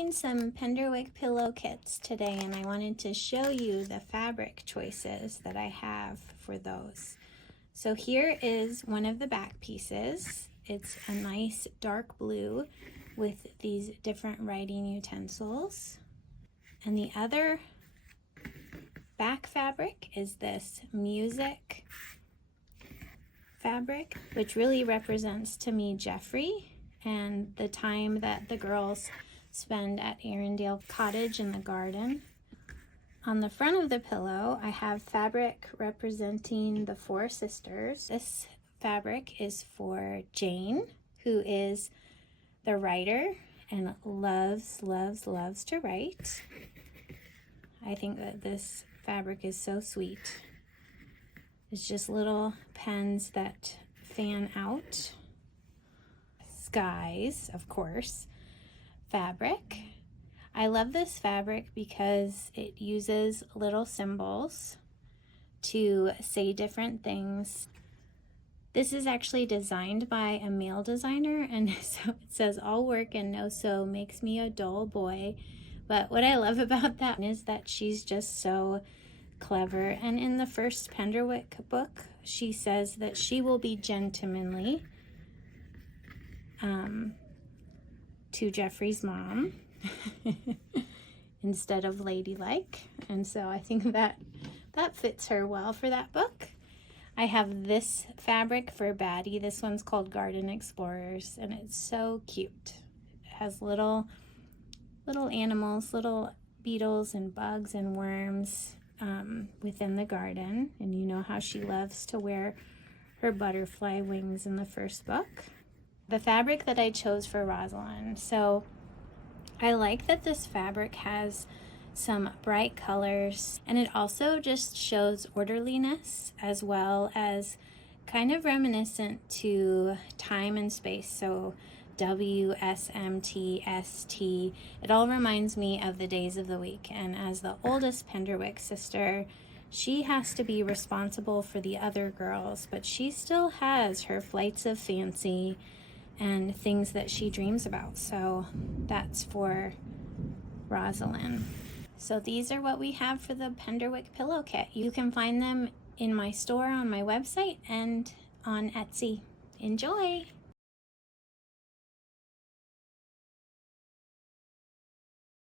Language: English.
making some Penderwick pillow kits today, and I wanted to show you the fabric choices that I have for those. So here is one of the back pieces. It's a nice dark blue with these different writing utensils. And the other back fabric is this music fabric, which really represents to me Jeffrey and the time that the girls spend at Arundale Cottage in the garden. On the front of the pillow, I have fabric representing the four sisters. This fabric is for Jane, who is the writer and loves to write. I think that this fabric is so sweet. It's just little pens that fan out. Skye's, of course, fabric. I love this fabric because it uses little symbols to say different things. This is actually designed by a male designer, and so it says, "All work and no sew makes me a dull boy." But what I love about that is that she's just so clever. And in the first Penderwick book, she says that she will be gentlemanly to Jeffrey's mom instead of ladylike. And so I think that fits her well for that book. I have this fabric for Batty. This one's called Garden Explorers, and it's so cute. It has little animals, little beetles and bugs and worms within the garden. And you know how she loves to wear her butterfly wings in the first book. The fabric that I chose for Rosalyn. So I like that this fabric has some bright colors, and it also just shows orderliness as well as kind of reminiscent to time and space. So WSMTST, it all reminds me of the days of the week. And as the oldest Penderwick sister, she has to be responsible for the other girls, but she still has her flights of fancy and things that she dreams about. So that's for Rosalyn. So these are what we have for the Penderwick pillow kit. You can find them in my store on my website and on Etsy. Enjoy!